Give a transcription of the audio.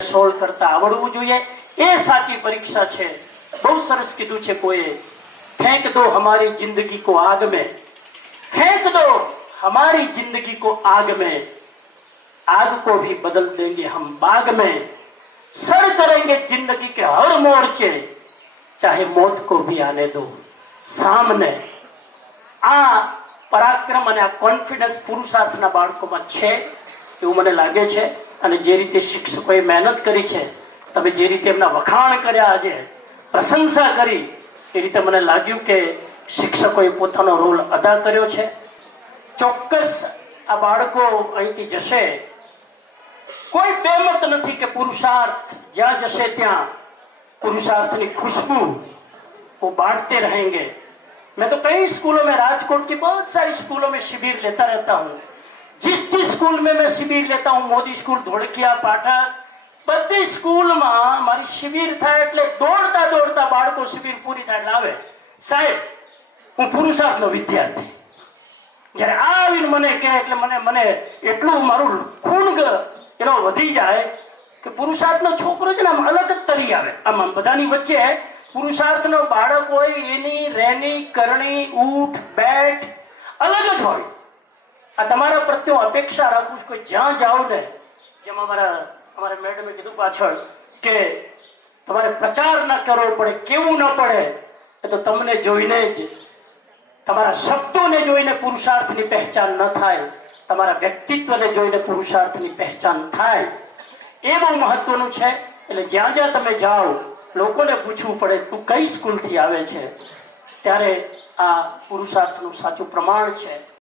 Solve કરતા આવડવું જોઈએ એ સાચી પરીક્ષા છે। બહુ સરસ કીધું છે કોઈએ, फेंक दो हमारी जिंदगी को आग में, फेंक दो हमारी जिंदगी को आग में, आग को भी बदल देंगे हम बाग में, सड़ करेंगे जिंदगी के हर मोर्चे, चाहे मौत को भी आने दो सामने। આ પરાક્રમ અને આ કોન્ફિડન્સ પુરુષાર્થના બાળકોમાં છે એવું મને લાગે છે। અને જે રીતે શિક્ષકોએ મહેનત કરી છે, તમે જે રીતે એમના વખાણ કર્યા, આજે પ્રશંસા કરી, એ રીતે મને લાગ્યું કે શિક્ષકોએ પોતાનો રોલ અદા કર્યો છે। ચોક્કસ આ બાળકો અહીંથી જશે, કોઈ બેમત નથી કે પુરુષાર્થ જ્યાં જશે ત્યાં पुरुषार्थ की खुशबू वो बांटते रहेंगे। मैं तो कई स्कूलों में, राजकोट की बहुत सारी स्कूलों में शिविर लेता रहता हूँ। जिस जिस स्कूल में मैं शिविर लेता हूँ, मोदी स्कूल, धोड़किया, पाठक, बधी स्कूल में मारी शिविर थाय એટલે દોડતા દોડતા બાળકો શિબિર પૂરી થાય એટલે આવે, સાહેબ હું પુરુષાર્થનો વિદ્યાર્થી। જ્યારે આવીને મને કહે એટલે મને એટલું મારું ખૂન એનો વધી જાય કે પુરુષાર્થનો છોકરો છે ને આમ અલગ જ તરી આવે। આમ બધાની વચ્ચે પુરુષાર્થનો બાળક હોય, એની રહેણી કરણી, ઊઠ બેઠ અલગ જ હોય। આ તમારા પ્રત્યે અપેક્ષા રાખું છું કે જ્યાં જાઓ ને, જેમ અમારા મેડમે કીધું પાછળ કે તમારે પ્રચાર ન કરવો પડે, કેવું ન પડે, એ તો તમને જોઈને જ, તમારા શબ્દોને જોઈને પુરુષાર્થની પહેચાન ન થાય, તમારા વ્યક્તિત્વને જોઈને પુરુષાર્થની પહેચાન થાય। એ બહુ મહત્વનું છે। એટલે જ્યાં જ્યાં તમે જાઓ, લોકોને પૂછવું પડે તું કઈ સ્કૂલથી આવે છે, ત્યારે આ પુરુષાર્થનું સાચું પ્રમાણ છે।